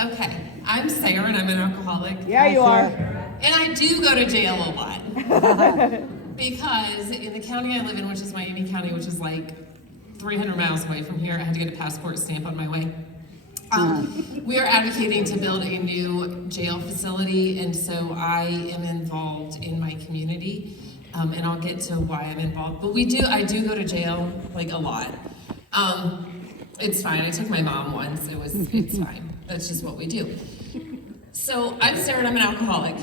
Okay, I'm Sarah and I'm an alcoholic. Yeah, you are. And I do go to jail a lot. Because in the county I live in, which is Miami County, which is like 300 miles away from here, I had to get a passport stamp on my way. We are advocating to build a new jail facility, and so I am involved in my community, and I'll get to why I'm involved. But I do go to jail like a lot. It's fine. I took my mom once. It's fine. That's just what we do. So I'm Sarah, and I'm an alcoholic.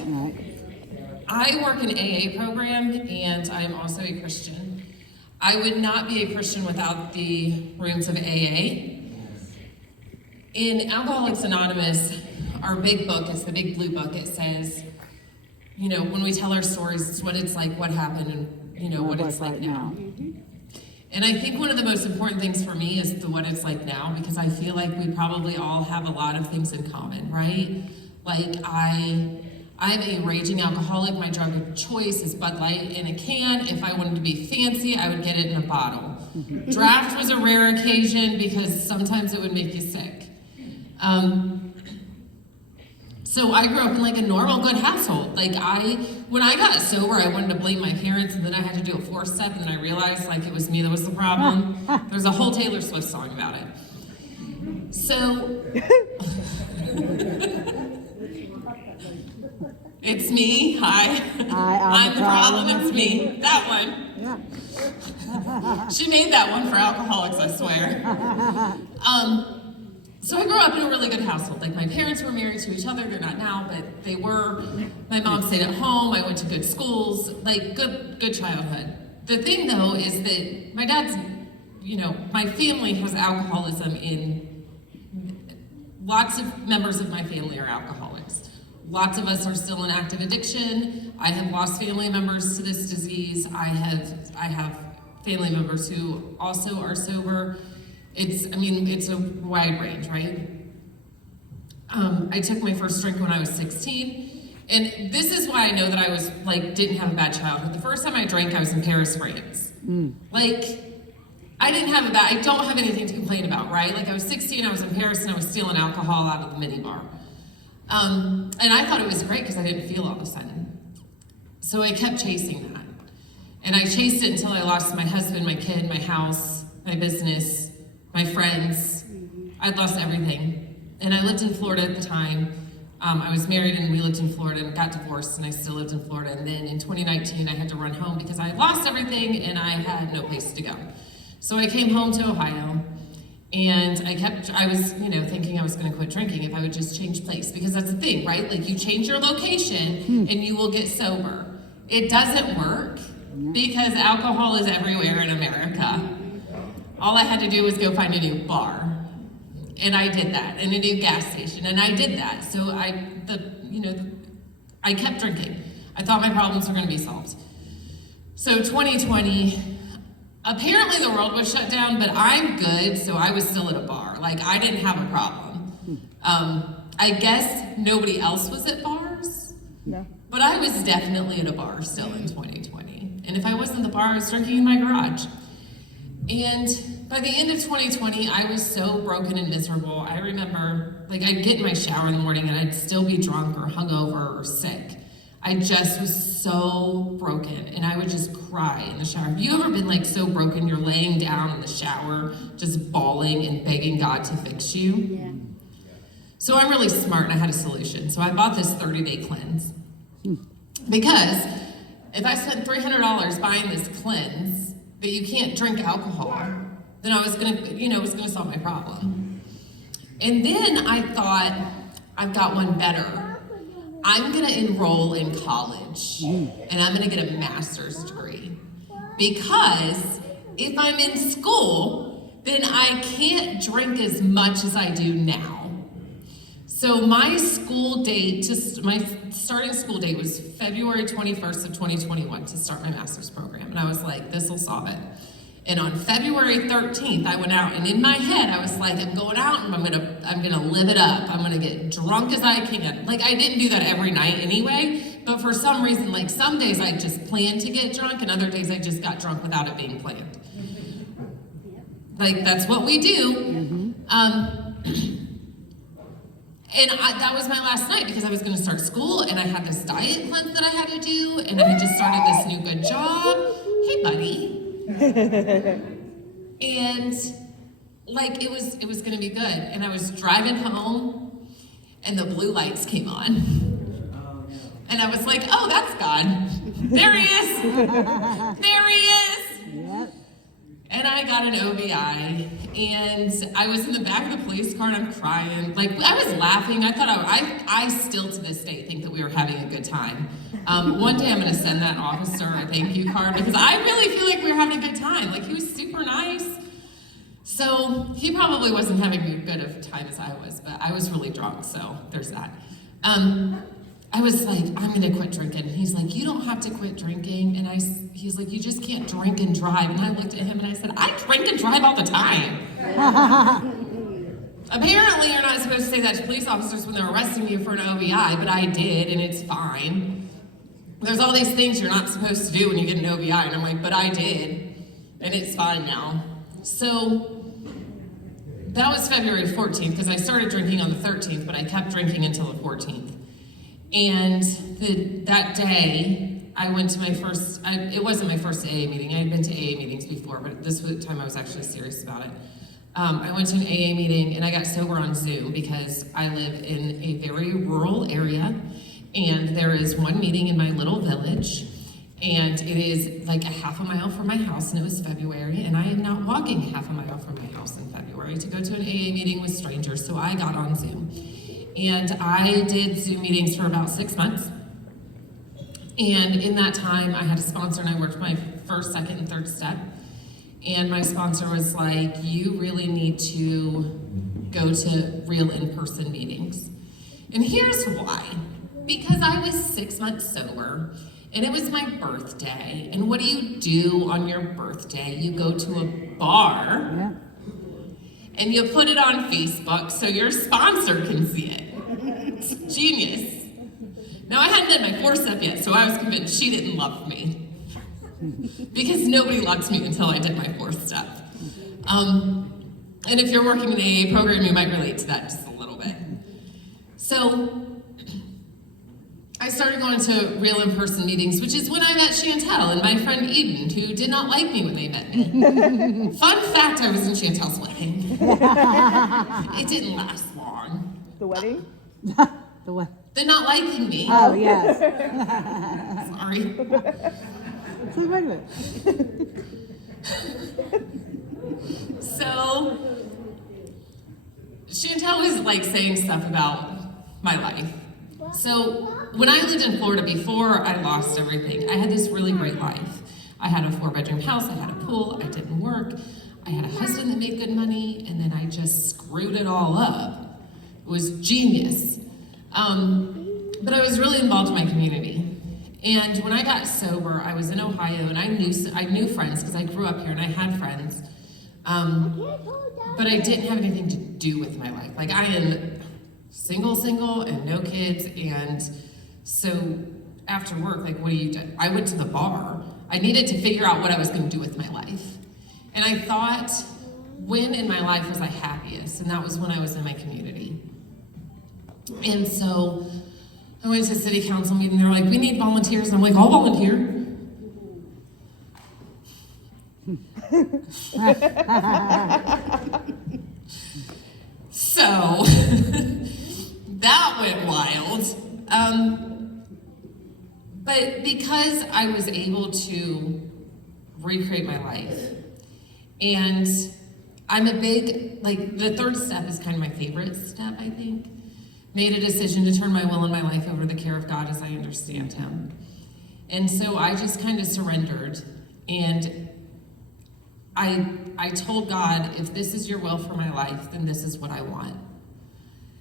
I work in AA program, and I'm also a Christian. I would not be a Christian without the roots of AA. In Alcoholics Anonymous, our big book, it's the big blue book, it says, you know, when we tell our stories, it's what it's like, what happened, and, you know, what it's like now. And I think one of the most important things for me is the what it's like now, because I feel like we probably all have a lot of things in common, right? Like I'm a raging alcoholic. My drug of choice is Bud Light in a can. If I wanted to be fancy, I would get it in a bottle. Draft was a rare occasion because sometimes it would make you sick. So I grew up in like a normal, good household. Like when I got sober, I wanted to blame my parents, and then I had to do a 4-step, and then I realized like it was me that was the problem. There's a whole Taylor Swift song about it. So, it's me, hi. I'm the problem, it's me. That one. Yeah. She made that one for alcoholics, I swear. So I grew up in a really good household. Like my parents were married to each other, they're not now, but they were. My mom stayed at home, I went to good schools, like good childhood. The thing though is that my dad's, you know, my family has alcoholism in, lots of members of my family are alcoholics. Lots of us are still in active addiction. I have lost family members to this disease. I have family members who also are sober. It's a wide range, right? I took my first drink when I was 16, and this is why I know that I was didn't have a bad childhood. The first time I drank, I was in Paris, France. I don't have anything to complain about, right? Like I was 16, I was in Paris, and I was stealing alcohol out of the minibar. And I thought it was great because I didn't feel all of a sudden. So I kept chasing that. And I chased it until I lost my husband, my kid, my house, my business, my friends. I'd lost everything. And I lived in Florida at the time. I was married and we lived in Florida and got divorced, and I still lived in Florida. And then in 2019, I had to run home because I had lost everything and I had no place to go. So I came home to Ohio, and I was thinking I was gonna quit drinking if I would just change place, because that's the thing, right? Like you change your location and you will get sober. It doesn't work because alcohol is everywhere in America. All I had to do was go find a new bar. And I did that, and a new gas station, and I did that. So I kept drinking. I thought my problems were gonna be solved. So 2020, apparently the world was shut down, but I'm good, so I was still at a bar. Like I didn't have a problem. I guess nobody else was at bars, but I was definitely at a bar still in 2020. And if I wasn't at the bar, I was drinking in my garage. And by the end of 2020, I was so broken and miserable. I remember, I'd get in my shower in the morning and I'd still be drunk or hungover or sick. I just was so broken, and I would just cry in the shower. Have you ever been so broken you're laying down in the shower, just bawling and begging God to fix you? Yeah. So I'm really smart, and I had a solution. So I bought this 30-day cleanse. Because if I spent $300 buying this cleanse, that you can't drink alcohol, then I was gonna, it was gonna solve my problem. And then I thought, I've got one better. I'm gonna enroll in college, and I'm gonna get a master's degree. Because if I'm in school, then I can't drink as much as I do now. So my school date, my starting school date was February 21st of 2021 to start my master's program. And I was like, this will solve it. And on February 13th, I went out, and in my head, I was like, I'm going out and I'm gonna live it up. I'm gonna get drunk as I can. I didn't do that every night anyway, but for some reason, some days I just planned to get drunk, and other days I just got drunk without it being planned. That's what we do. And that was my last night because I was going to start school and I had this diet cleanse that I had to do and I had just started this new good job. Hey, buddy. And like it was going to be good. And I was driving home and the blue lights came on. And I was like, oh, that's God. There he is. There he is. Yep. And I got an OBI, and I was in the back of the police car, and I'm crying. Like, I was laughing. I thought I still to this day think that we were having a good time. One day I'm going to send that officer a thank you card, because I really feel like we were having a good time. Like, he was super nice. So, he probably wasn't having as good of a time as I was, but I was really drunk, so there's that. I was like, I'm gonna quit drinking. He's like, you don't have to quit drinking. And he's like, you just can't drink and drive. And I looked at him and I said, I drink and drive all the time. Apparently, you're not supposed to say that to police officers when they're arresting you for an OBI, but I did, and it's fine. There's all these things you're not supposed to do when you get an OBI, and I'm like, but I did, and it's fine now. So, that was February 14th, because I started drinking on the 13th, but I kept drinking until the 14th. And that day, I went to my first, it wasn't my first AA meeting. I had been to AA meetings before, but this time I was actually serious about it. I went to an AA meeting and I got sober on Zoom because I live in a very rural area and there is one meeting in my little village and it is like a half a mile from my house and it was February and I am not walking half a mile from my house in February to go to an AA meeting with strangers, so I got on Zoom. And I did Zoom meetings for about 6 months. And in that time, I had a sponsor and I worked my first, second, and third step. And my sponsor was like, you really need to go to real in-person meetings. And here's why. Because I was 6 months sober, and it was my birthday. And what do you do on your birthday? You go to a bar. Yeah. And you put it on Facebook so your sponsor can see it. It's genius. Now, I hadn't done my 4th step yet, so I was convinced she didn't love me. Because nobody loved me until I did my 4th step. And if you're working in an AA program, you might relate to that just a little bit. So, I started going to real in-person meetings, which is when I met Chantel and my friend Eden, who did not like me when they met me. Fun fact, I was in Chantel's wedding. It didn't last long. The wedding? The what? They're not liking me. Oh, yes. Sorry. So wait a minute. So, Chantel was like saying stuff about my life. So, when I lived in Florida before I lost everything, I had this really great life. I had a 4-bedroom house, I had a pool, I didn't work, I had a husband that made good money, and then I just screwed it all up. It was genius. But I was really involved in my community. And when I got sober, I was in Ohio, and I knew friends, because I grew up here, and I had friends. But I didn't have anything to do with my life. Like, I am single, and no kids, and so after work, like, what do you do? I went to the bar. I needed to figure out what I was going to do with my life. And I thought, when in my life was I happiest? And that was when I was in my community. And so I went to a city council meeting. They were like, we need volunteers. And I'm like, I'll volunteer. So that went wild. But because I was able to recreate my life, and I'm a big, like, the 3rd step is kind of my favorite step, I think. Made a decision to turn my will and my life over to the care of God as I understand Him. And so I just kind of surrendered, and I told God, if this is your will for my life, then this is what I want.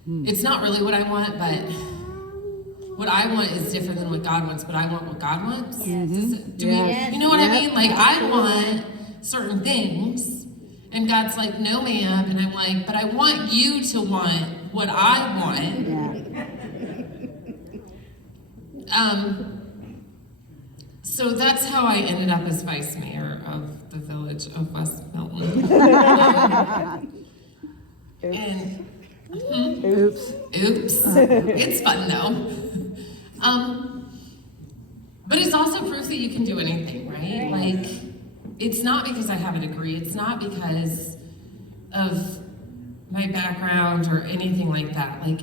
It's not really what I want, but what I want is different than what God wants, but I want what God wants. Yes. You know what I mean? Like, I want certain things, and God's like, no, ma'am. And I'm like, but I want you to want what I want. Yeah. So that's how I ended up as vice mayor of the village of West Milton. And Oops. Oops. It's fun though. But it's also proof that you can do anything, right? Like, it's not because I have a degree. It's not because of my background or anything like that. Like,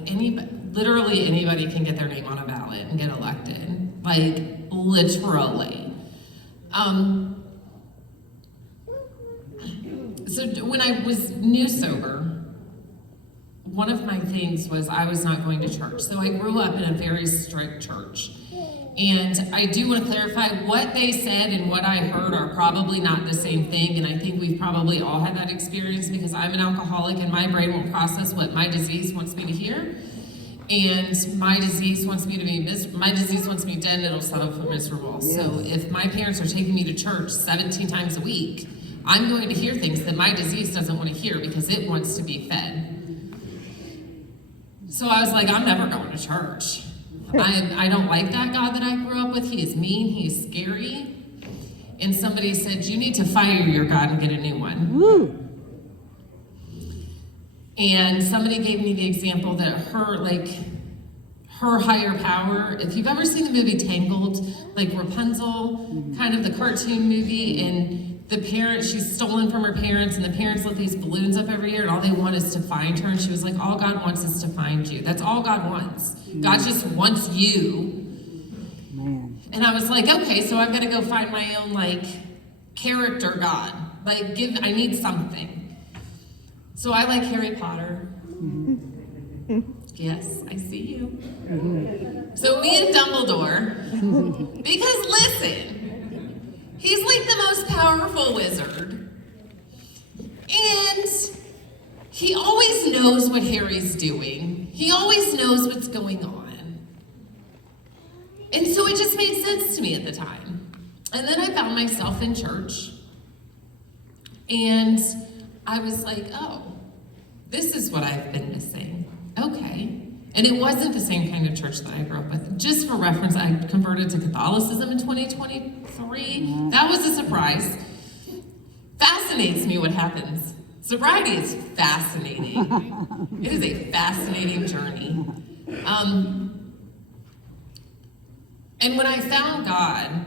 literally anybody can get their name on a ballot and get elected. Like, literally. So when I was new sober, one of my things was I was not going to church. So I grew up in a very strict church. And I do want to clarify what they said and what I heard are probably not the same thing. And I think we've probably all had that experience because I'm an alcoholic and my brain won't process what my disease wants me to hear. And my disease wants me to be dead and it'll settle for miserable. Yes. So if my parents are taking me to church 17 times a week, I'm going to hear things that my disease doesn't want to hear because it wants to be fed. So I was like, I'm never going to church. I don't like that God that I grew up with. He is mean, he is scary. And somebody said, you need to fire your God and get a new one. Woo. And somebody gave me the example that her higher power, if you've ever seen the movie Tangled, like Rapunzel, kind of the cartoon movie, and the parents, she's stolen from her parents, and the parents let these balloons up every year, and all they want is to find her. And she was like, all God wants is to find you. That's all God wants. God just wants you. Man. And I was like, okay, so I've got to go find my own, like, character God. Like, I need something. So I like Harry Potter. Yes, I see you. So me and Dumbledore, because listen, he's like the most powerful wizard. And he always knows what Harry's doing. He always knows what's going on. And so it just made sense to me at the time. And then I found myself in church. And I was like, oh, this is what I've been missing. Okay. And it wasn't the same kind of church that I grew up with. Just for reference, I converted to Catholicism in 2023. That was a surprise. Fascinates me what happens. Sobriety is fascinating. It is a fascinating journey. And when I found God,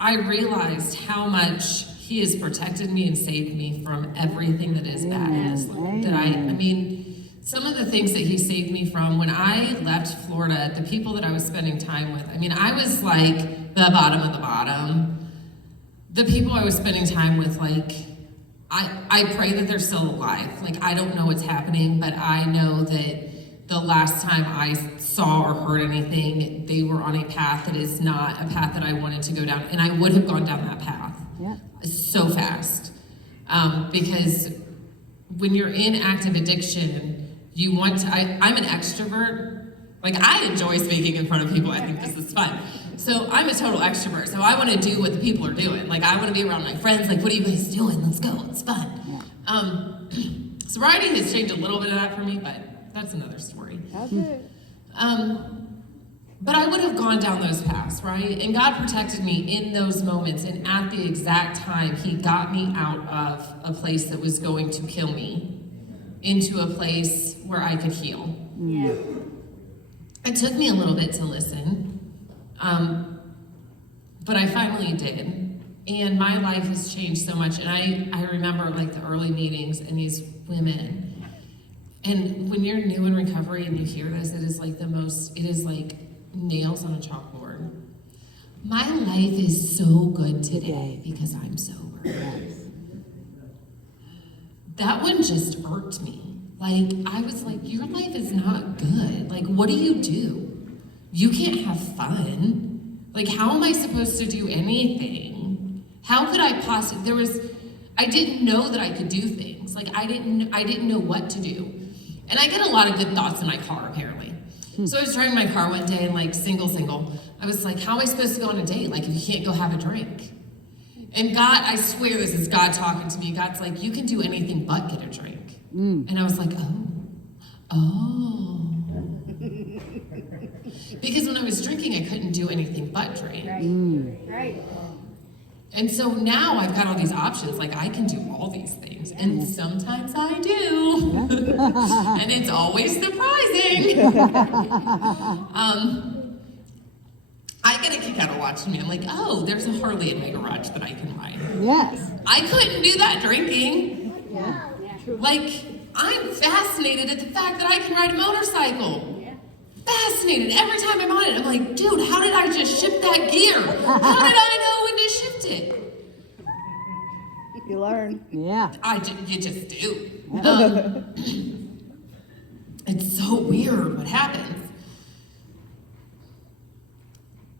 I realized how much He has protected me and saved me from everything that is bad in this life. I mean, some of the things that He saved me from, when I left Florida, the people that I was spending time with, I mean, I was like the bottom of the bottom. The people I was spending time with, like, I pray that they're still alive. Like, I don't know what's happening, but I know that the last time I saw or heard anything, they were on a path that is not a path that I wanted to go down. And I would have gone down that path so fast. Because when you're in active addiction, you want to, I'm an extrovert. Like, I enjoy speaking in front of people. I think this is fun. So I'm a total extrovert. So I want to do what the people are doing. Like, I want to be around my friends. Like, what are you guys doing? Let's go. It's fun. Sobriety has changed a little bit of that for me, but that's another story. Okay. But I would have gone down those paths, right? And God protected me in those moments. And at the exact time, He got me out of a place that was going to kill me into a place where I could heal. Yeah. It took me a little bit to listen, but I finally did. And my life has changed so much. And I remember, like, the early meetings and these women. And when you're new in recovery and you hear this, it is like nails on a chalkboard. My life is so good today because I'm sober. That one just irked me. Like, I was like, your life is not good. Like, what do? You can't have fun. Like, how am I supposed to do anything? How could I possibly, I didn't know that I could do things. Like, I didn't know what to do. And I get a lot of good thoughts in my car, apparently. So I was driving my car one day and, like, single. I was like, how am I supposed to go on a date? Like, if you can't go have a drink. And God, I swear this is God talking to me. God's like, you can do anything but get a drink. And I was like, oh. Because when I was drinking, I couldn't do anything but drink. Right. And so now I've got all these options, like I can do all these things, and sometimes I do, and it's always surprising. I get a kick out of watching me. I'm like, oh, there's a Harley in my garage that I can ride. Yes. I couldn't do that drinking. Like, I'm fascinated at the fact that I can ride a motorcycle. Fascinated. Every time I'm on it, I'm like, dude, how did I just shift that gear? How did I know when to shift it? You learn. Yeah. You just do. It's so weird what happens.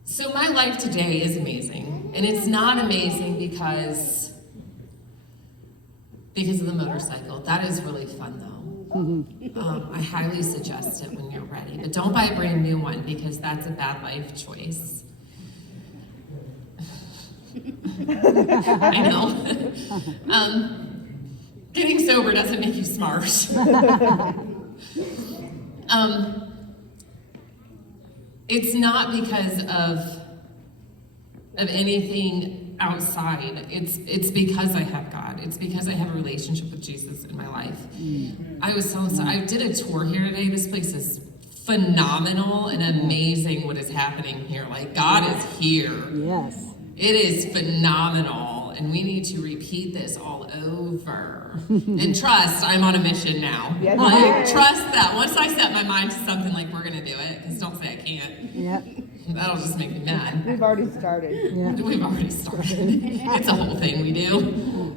So my life today is amazing. And it's not amazing because of the motorcycle. That is really fun though. I highly suggest it when you're ready, but don't buy a brand new one because that's a bad life choice. I know. Getting sober doesn't make you smart. It's not because of anything outside. It's because I have God. It's because I have a relationship with Jesus in my life. I did a tour here today. This place is phenomenal and amazing what is happening here. Like, God is here. Yes. It is phenomenal, and we need to repeat this all over. And trust, I'm on a mission now. Yes, Like, trust that once I set my mind to something, like, we're gonna do it, because don't say I can't. Yep. That'll just make me mad. We've already started. Yeah. We've already started. It's a whole thing we do.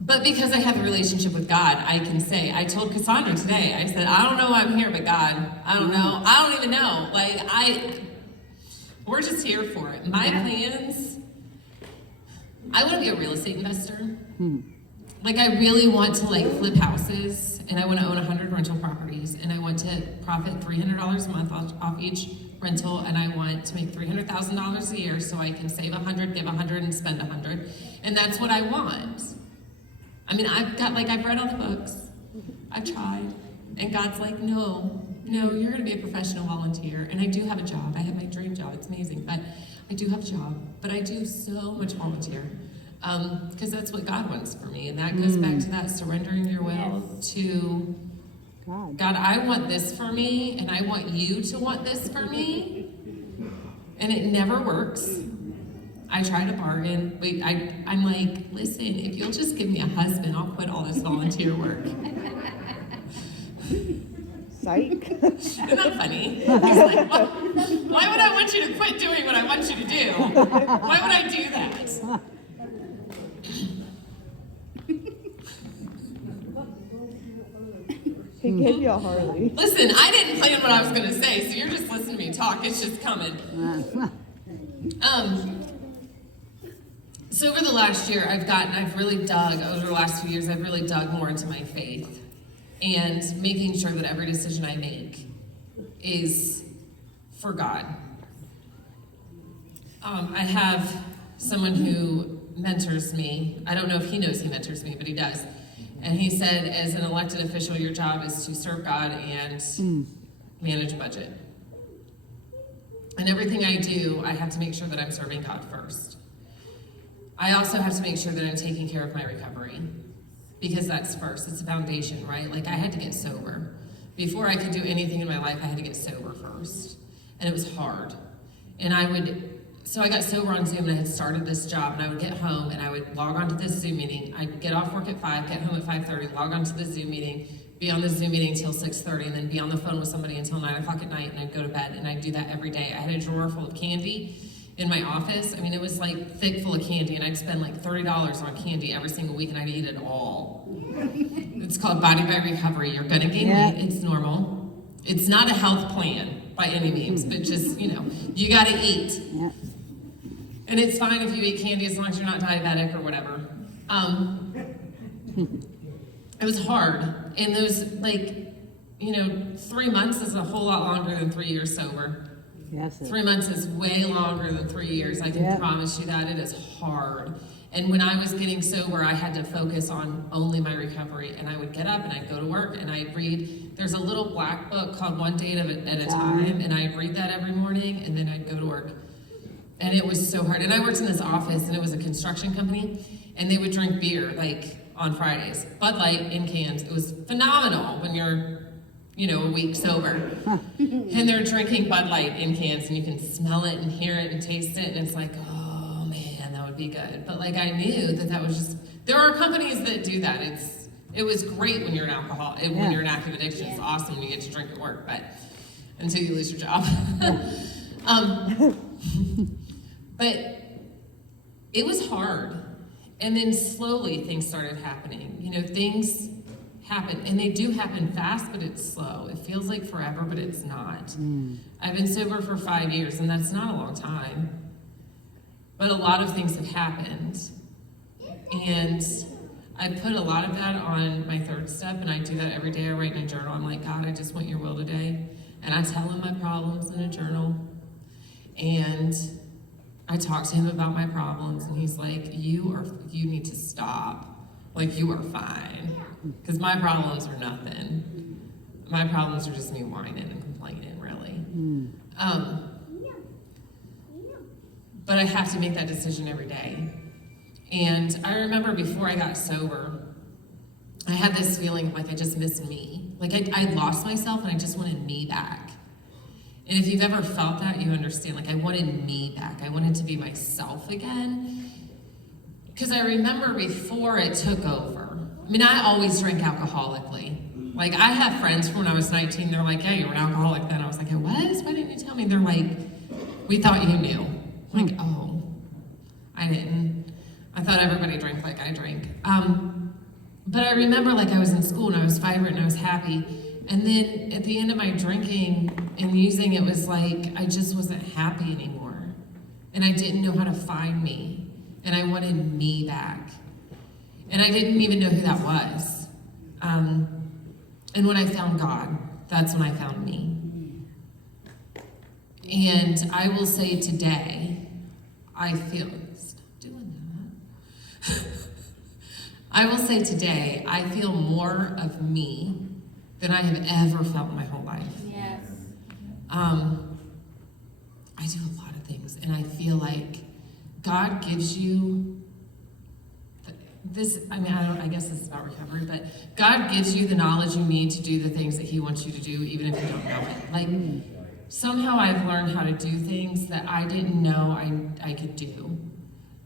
But because I have a relationship with God, I can say, I told Cassandra today, I said, I don't know why I'm here, but God, I don't know. I don't even know. Like, we're just here for it. My plans, I want to be a real estate investor. Like, I really want to, like, flip houses, and I want to own 100 rental properties, and I want to profit $300 a month off each rental, and I want to make $300,000 a year so I can save 100, give 100, and spend 100. And that's what I want. I mean, I've read all the books. I've tried. And God's like, no, you're going to be a professional volunteer. And I do have a job. I have my dream job. It's amazing. But I do have a job. But I do so much volunteer. Because that's what God wants for me. And that goes back to that surrendering your will to God, I want this for me. And I want you to want this for me. And it never works. I try to bargain. I'm like, listen, if you'll just give me a husband, I'll quit all this volunteer work. Psych. Isn't that funny? He's like, why would I want you to quit doing what I want you to do? Why would I do that? He gave you a Harley. Listen, I didn't plan what I was going to say, so you're just listening to me talk. It's just coming. So over the last year, over the last few years, I've really dug more into my faith and making sure that every decision I make is for God. I have someone who mentors me. I don't know if he knows he mentors me, but he does. And he said, as an elected official, your job is to serve God and manage a budget. And everything I do, I have to make sure that I'm serving God first. I also have to make sure that I'm taking care of my recovery, because that's first. It's a foundation, right? Like, I had to get sober. Before I could do anything in my life, I had to get sober first. And it was hard. And so I got sober on Zoom, and I had started this job, and I would get home, and I would log on to this Zoom meeting. I'd get off work at 5, get home at 5:30, log on to the Zoom meeting, be on the Zoom meeting until 6:30, and then be on the phone with somebody until 9 o'clock at night, and I'd go to bed, and I'd do that every day. I had a drawer full of candy in my office. I mean, it was like thick full of candy, and I'd spend like $30 on candy every single week, and I'd eat it all. It's called Body by Recovery. You're gonna gain weight, it's normal. It's not a health plan by any means, but just, you gotta eat. Yeah. And it's fine if you eat candy as long as you're not diabetic or whatever. It was hard. And those, 3 months is a whole lot longer than 3 years sober. Yes. 3 months is way longer than 3 years. I can promise you that. It is hard. And when I was getting sober, I had to focus on only my recovery. And I would get up and I'd go to work and I'd read. There's a little black book called One Day at a Time. And I'd read that every morning, and then I'd go to work. And it was so hard. And I worked in this office, and it was a construction company, and they would drink beer, like, on Fridays. Bud Light in cans. It was phenomenal when you're, a week sober. And they're drinking Bud Light in cans, and you can smell it and hear it and taste it, and it's like, oh, man, that would be good. But, like, I knew that was just, there are companies that do that. It was great when you're an alcoholic, when you're in active addiction. It's awesome when you get to drink at work, but until you lose your job. But it was hard. And then slowly things started happening. Things happen, and they do happen fast, but it's slow. It feels like forever, but it's not. I've been sober for 5 years, and that's not a long time. But a lot of things have happened. And I put a lot of that on my third step, and I do that every day. I write in a journal. I'm like, God, I just want your will today. And I tell him my problems in a journal. And I talk to him about my problems, and he's like, you need to stop. Like, you are fine. Because my problems are nothing. My problems are just me whining and complaining, really. But I have to make that decision every day. And I remember before I got sober, I had this feeling like I just missed me. Like I lost myself, and I just wanted me back. And if you've ever felt that, you understand. Like, I wanted me back. I wanted to be myself again. Because I remember before it took over. I mean, I always drank alcoholically. Like, I have friends from when I was 19. They're like, yeah, you were an alcoholic then. I was like, I was? Why didn't you tell me? They're like, we thought you knew. I'm like, oh, I didn't. I thought everybody drank like I drank. But I remember, like, I was in school, and I was vibrant, and I was happy. And then at the end of my drinking and using, it was like I just wasn't happy anymore. And I didn't know how to find me. And I wanted me back. And I didn't even know who that was. And when I found God, that's when I found me. And I will say today, I feel, stop doing that. I will say today, I feel more of me than I have ever felt in my whole life. Yes. I do a lot of things, and I feel like God gives you this. I mean, I guess this is about recovery, but God gives you the knowledge you need to do the things that He wants you to do, even if you don't know it. Like, somehow I've learned how to do things that I didn't know I could do.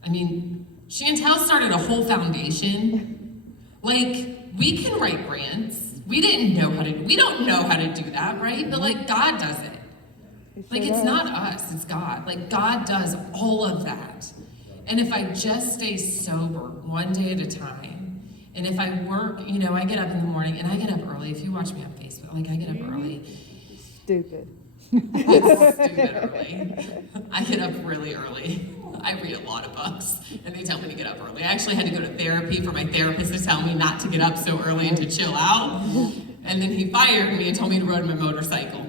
I mean, Chantel started a whole foundation. Like, we can write grants. We don't know how to do that, right? But like, God does it. Like, it's not us, it's God. Like, God does all of that. And if I just stay sober one day at a time, and if I work, I get up in the morning, and I get up early. If you watch me on Facebook, like, I get up early. Stupid. It's stupid early. I get up really early. I read a lot of books, and they tell me to get up early. I actually had to go to therapy for my therapist to tell me not to get up so early and to chill out. And then he fired me and told me to ride my motorcycle.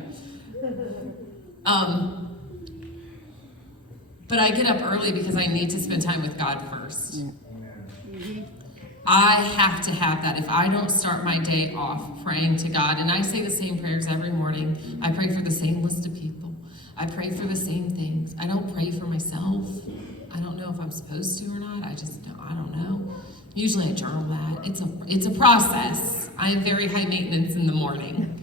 But I get up early because I need to spend time with God first. I have to have that. If I don't start my day off praying to God, and I say the same prayers every morning, I pray for the same list of people. I pray for the same things. I don't pray for myself. I don't know if I'm supposed to or not. I don't know. Usually I journal that. It's a process. I am very high maintenance in the morning.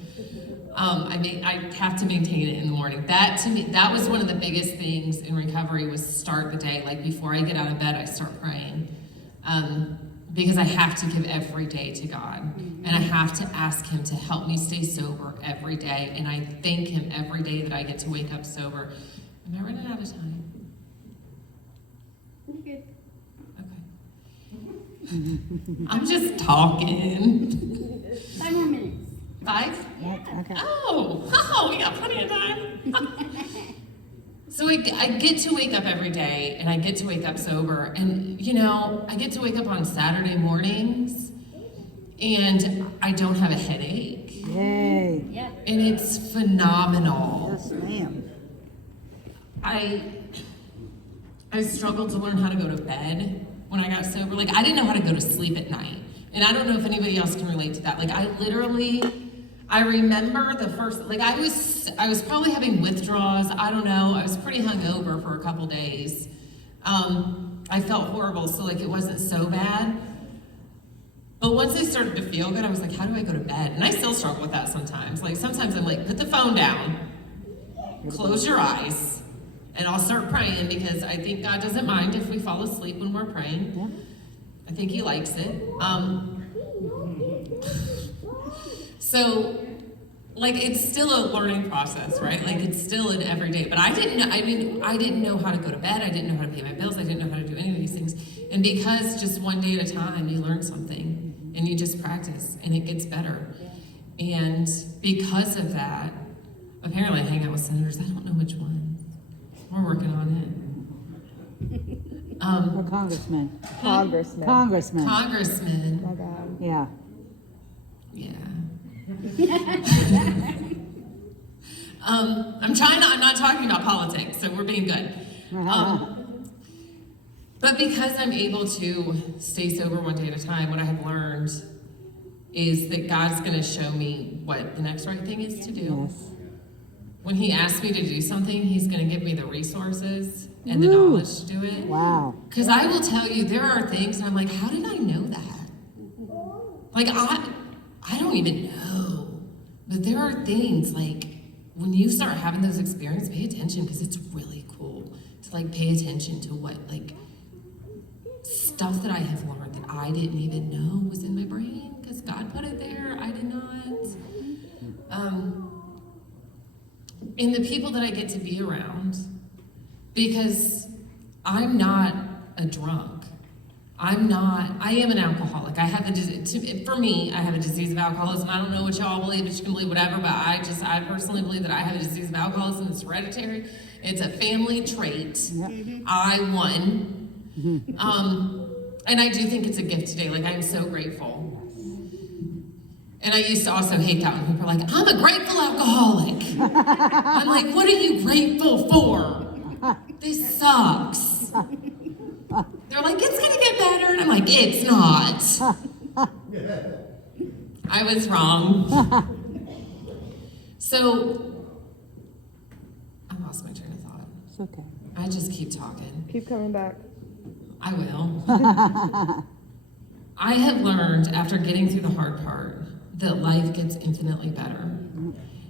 I have to maintain it in the morning. That, to me, that was one of the biggest things in recovery, was start the day. Like, before I get out of bed, I start praying. Because I have to give every day to God. And I have to ask Him to help me stay sober every day. And I thank Him every day that I get to wake up sober. Am I running out of time? You're good. Okay. I'm just talking. 5 more minutes. 5? Okay. Oh, we got plenty of time. So I get to wake up every day, and I get to wake up sober. And, I get to wake up on Saturday mornings, and I don't have a headache. Yay. Yep. And it's phenomenal. Yes, ma'am. I struggled to learn how to go to bed when I got sober. Like, I didn't know how to go to sleep at night. And I don't know if anybody else can relate to that. Like, I remember the first, like I was probably having withdrawals. I don't know. I was pretty hungover for a couple days. I felt horrible, so like it wasn't so bad. But once I started to feel good, I was like, how do I go to bed? And I still struggle with that sometimes. Like sometimes I'm like, put the phone down, close your eyes, and I'll start praying because I think God doesn't mind if we fall asleep when we're praying. Yeah. I think He likes it. So, like, it's still a learning process, right? Like, it's still an everyday. But I didn't know how to go to bed. I didn't know how to pay my bills. I didn't know how to do any of these things. And because just one day at a time, you learn something and you just practice and it gets better. And because of that, apparently I hang out with senators. I don't know which one. We're working on it. Or congressman. Congressman. Congressman. Congressman. My bad. Yeah. Yeah. I'm not talking about politics, so we're being good. But because I'm able to stay sober one day at a time, what I have learned is that God's going to show me what the next right thing is to do. Yes. When He asks me to do something, He's going to give me the resources and the Woo. knowledge to do it. Wow. Because I will tell you, there are things, and I'm like, how did I know that? Like, I don't even know. But there are things, like, when you start having those experiences, pay attention, because it's really cool to, like, pay attention to what, like, stuff that I have learned that I didn't even know was in my brain, because God put it there. I did not. And the people that I get to be around, because I'm not a drunk. I am an alcoholic. I have for me, I have a disease of alcoholism. I don't know what y'all believe, but you can believe whatever, but I personally believe that I have a disease of alcoholism. It's hereditary. It's a family trait. Yep. I won. And I do think it's a gift today. Like, I am so grateful. And I used to also hate that when people are like, I'm a grateful alcoholic. I'm like, what are you grateful for? This sucks. They're like, it's gonna get better. And I'm like, it's not. I was wrong. So, I lost my train of thought. It's okay. I just keep talking. Keep coming back. I will. I have learned after getting through the hard part that life gets infinitely better.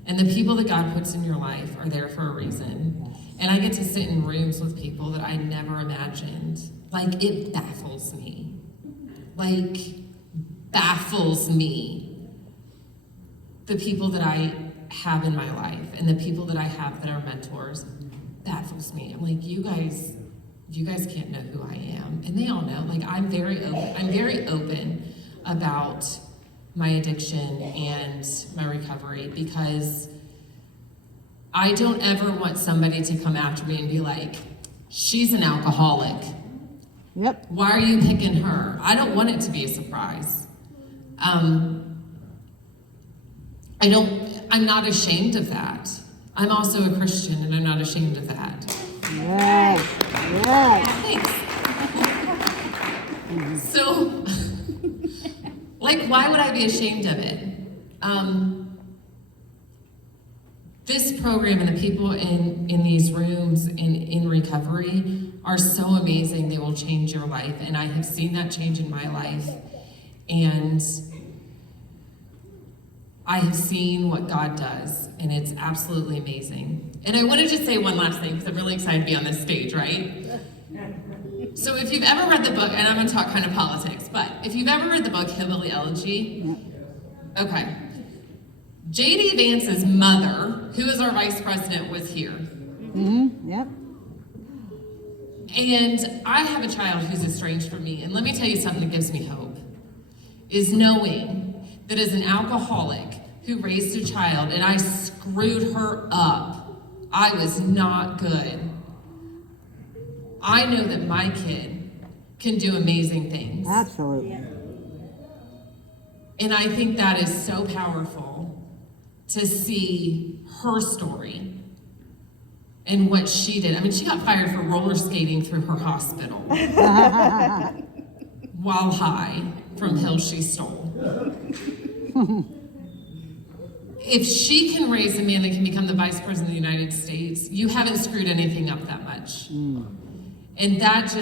And the people that God puts in your life are there for a reason. And I get to sit in rooms with people that I never imagined. Like, it baffles me. Like, baffles me. The people that I have in my life and the people that I have that are mentors baffles me. I'm like, you guys can't know who I am. And they all know. Like, I'm very open about my addiction and my recovery, because I don't ever want somebody to come after me and be like, she's an alcoholic. Yep. Why are you picking her? I don't want it to be a surprise. I'm not ashamed of that. I'm also a Christian, and I'm not ashamed of that. Yes. Yes. Thanks. So, like, why would I be ashamed of it? This program and the people in these rooms in recovery are so amazing. They will change your life, and I have seen that change in my life. And I have seen what God does, and it's absolutely amazing. And I want to just say one last thing, because I'm really excited to be on this stage, right? So if you've ever read the book, and I'm going to talk kind of politics, but if you've ever read the book Hillbilly Elegy, okay. J.D. Vance's mother, who is our vice president, was here. Yep. And I have a child who's estranged from me, and let me tell you something that gives me hope, is knowing that as an alcoholic who raised a child and I screwed her up, I was not good. I know that my kid can do amazing things. Absolutely. And I think that is so powerful to see her story and what she did. I mean, she got fired for roller skating through her hospital while high from hills she stole. if she can raise a man that can become the vice president of the United States, you haven't screwed anything up that much. And that's